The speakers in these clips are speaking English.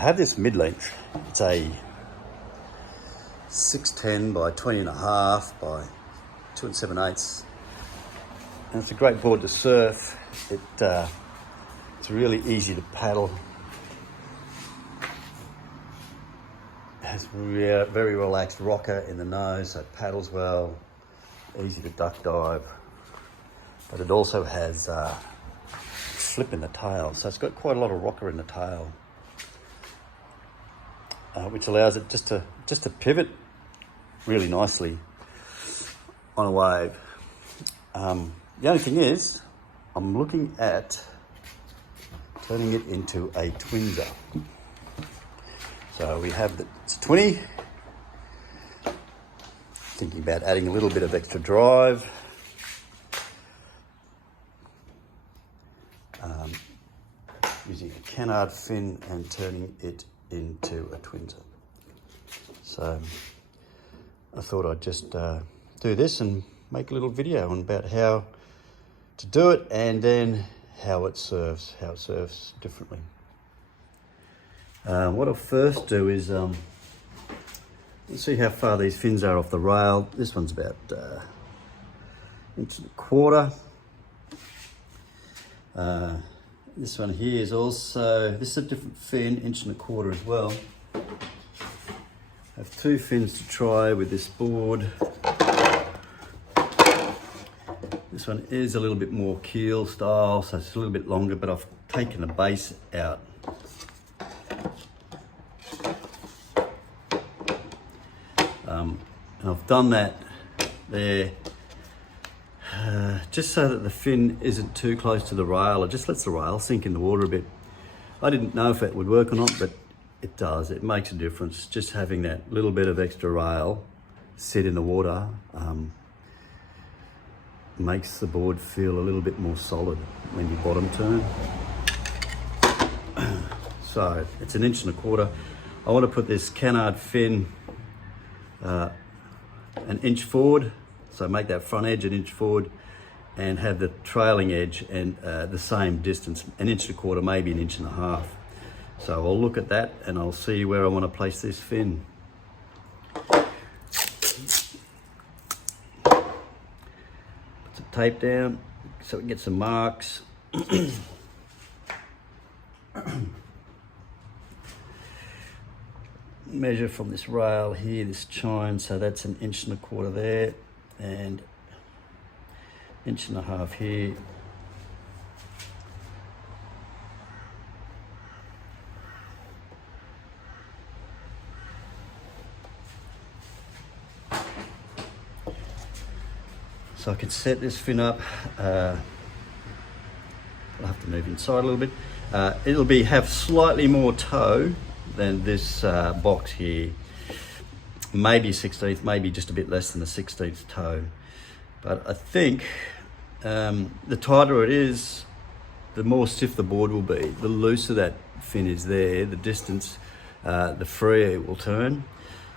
I have this mid-length. It's a 610 by 20.5 by 2 7/8, and it's a great board to surf. It's really easy to paddle. It has very relaxed rocker in the nose, so it paddles well, easy to duck dive. But it also has slip in the tail, so it's got quite a lot of rocker in the tail, which allows it just to pivot really nicely on a wave. The only thing is, I'm looking at turning it into a Twinzer. So we have it's a 20. Thinking about adding a little bit of extra drive. Using a canard fin and turning it into a Twinzer. So I thought I'd just do this and make a little video about how to do it, and then how it serves differently. What I'll first do is let's see how far these fins are off the rail. This one's about 1.25 inches. This one here is also, this is a different fin, 1.25 inches as well. I have 2 fins to try with this board. This one is a little bit more keel style, so it's a little bit longer, but I've taken the base out. And I've done that there just so that the fin isn't too close to the rail. It just lets the rail sink in the water a bit. I didn't know if it would work or not, but it does. It makes a difference. Just having that little bit of extra rail sit in the water makes the board feel a little bit more solid when you bottom turn. So it's 1.25 inches. I want to put this canard fin 1 inch forward, so make that front edge 1 inch forward, and have the trailing edge and the same distance, 1.25 inches, maybe 1.5 inches. So I'll look at that and I'll see where I want to place this fin. Put some tape down so we can get some marks. Measure from this rail here, this chine, so that's 1.25 inches there, and 1.5 inches here. So I can set this fin up. I'll have to move inside a little bit. It'll have slightly more toe than this box here. Maybe 1/16, maybe just a bit less than a 1/16 toe. But I think the tighter it is, the more stiff the board will be. The looser that fin is there, the distance, the freer it will turn.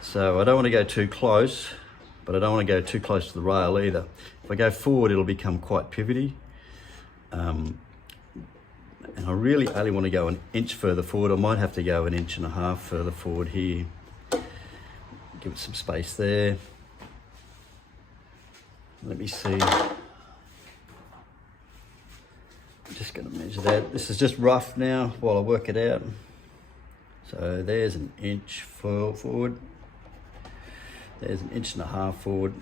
So I don't want to go too close, but I don't want to go too close to the rail either. If I go forward, it'll become quite pivoty. And I really only want to go 1 inch further forward. I might have to go 1.5 inches further forward here. Give it some space there. Let me see. I'm just going to measure that. This is just rough now while I work it out. So there's 1 inch forward. There's 1.5 inches forward.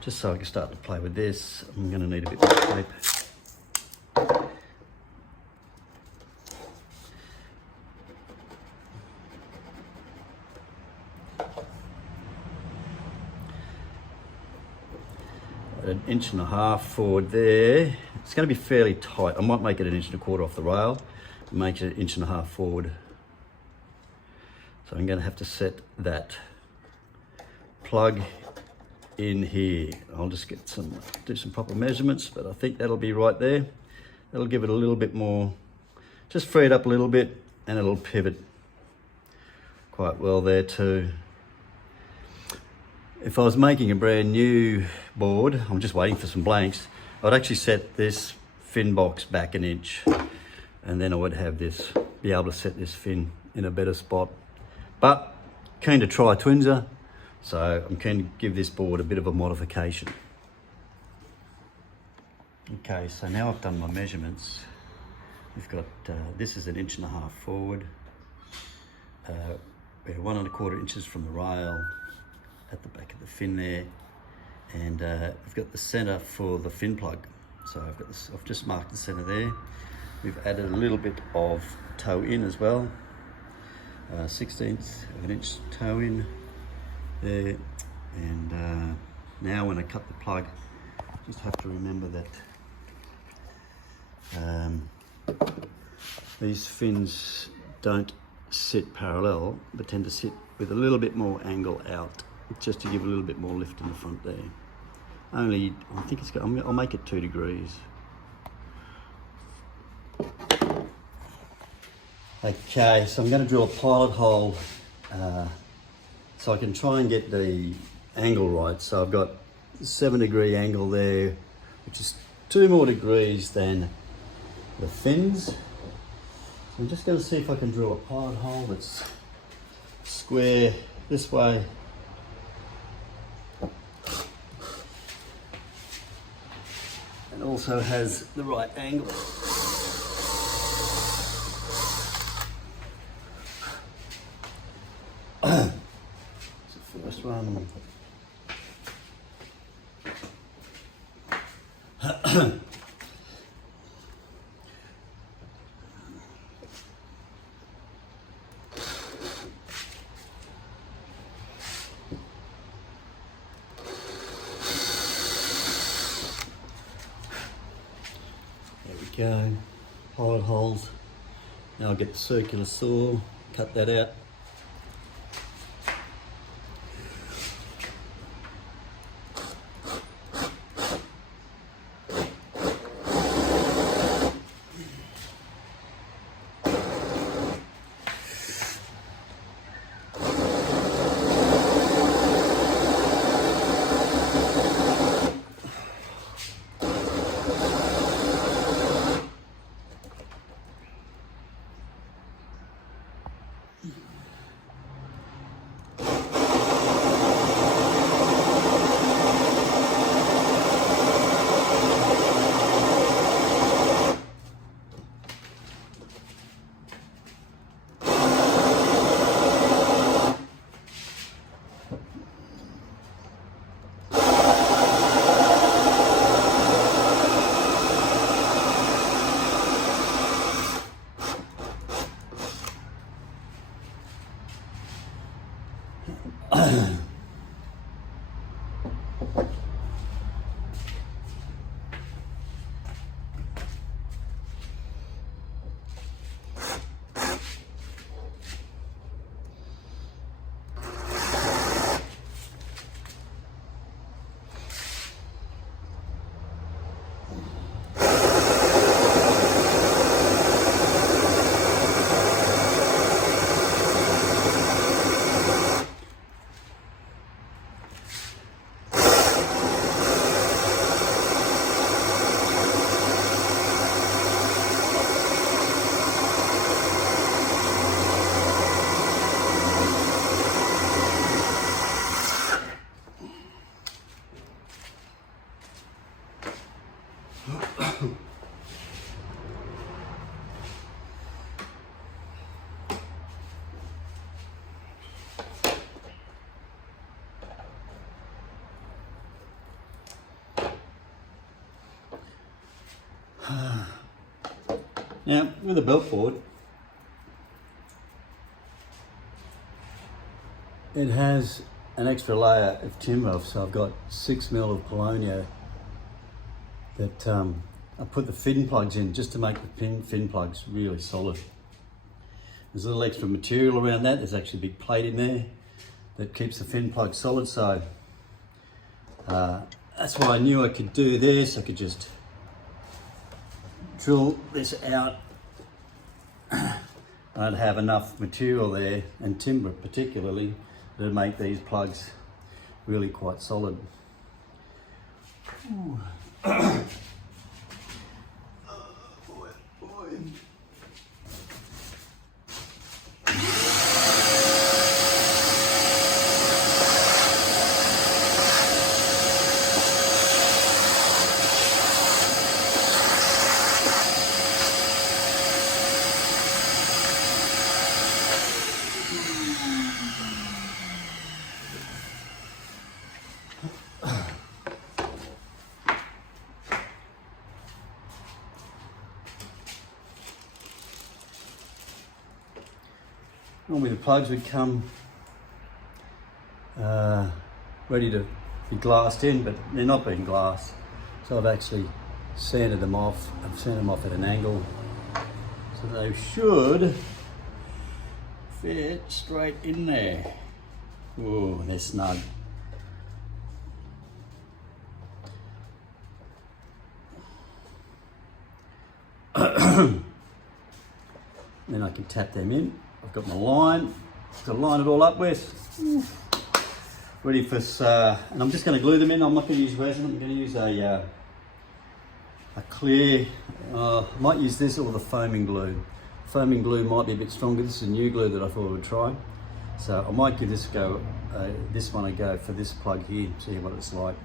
Just so I can start to play with this, I'm going to need a bit more tape. An 1.5 inches forward there. It's going to be fairly tight. I might make it 1.25 inches off the rail, make it 1.5 inches forward. So I'm going to have to set that plug in here. I'll just do some proper measurements, but I think that'll be right there. That'll give it a little bit more, just free it up a little bit, and it'll pivot quite well there too. If I was making a brand new board, I'm just waiting for some blanks, I'd actually set this fin box back an inch, and then I would have this, be able to set this fin in a better spot. But keen to try Twinzer, so I'm keen to give this board a bit of a modification. Okay, so now I've done my measurements. We've got, this is 1.5 inches forward. We're 1¼ inches from the rail at the back of the fin there. And we've got the center for the fin plug. So I've got this, I've just marked the center there. We've added a little bit of toe in as well. 1/16 of an inch toe in there. And now when I cut the plug, just have to remember that these fins don't sit parallel, but tend to sit with a little bit more angle out, just to give a little bit more lift in the front there. Only, I think it's got, I'll make it 2 degrees. Okay, so I'm going to drill a pilot hole so I can try and get the angle right. So I've got 7-degree angle there, which is 2 more degrees than the fins. So I'm just going to see if I can drill a pilot hole that's square this way. And also has the right angle. It's the first one. Go, pilot holes. Now I'll get the circular saw, cut that out. Now, with a belt board, it has an extra layer of timber, so I've got 6 mil of Polonio that I put the fin plugs in just to make the fin plugs really solid. There's a little extra material around that. There's actually a big plate in there that keeps the fin plug solid, so that's why I knew I could do this. I could just drill this out. I'd have enough material there, and timber particularly, to make these plugs really quite solid. Normally the plugs would come ready to be glassed in, but they're not being glassed. So I've actually sanded them off. I've sanded them off at an angle, so they should fit straight in there. Ooh, they're snug. Then I can tap them in. I've got my line to line it all up with. Ready for, and I'm just going to glue them in. I'm not going to use resin. I'm going to use a clear, I might use this or the foaming glue. Foaming glue might be a bit stronger. This is a new glue that I thought I would try. So I might give this a go, this one a go for this plug here, see what it's like.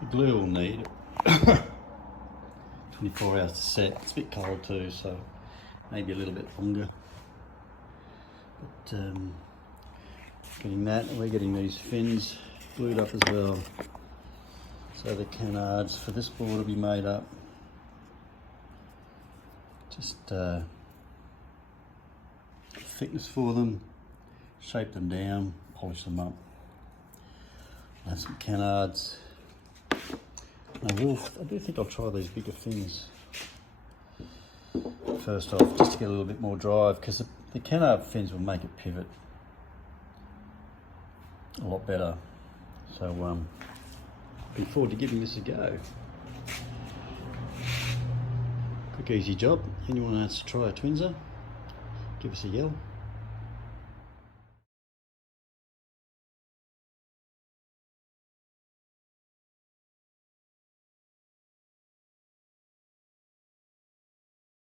The glue will need 24 hours to set. It's a bit cold too, so maybe a little bit longer. But getting that, and we're getting these fins glued up as well. So the canards for this board will be made up. Just thickness for them, shape them down, polish them up. I'll have some canards. I do think I'll try these bigger fins first off, just to get a little bit more drive, because the canard fins will make it pivot a lot better. So looking forward to giving this a go. Quick easy job. Anyone wants to try a Twinzer, give us a yell.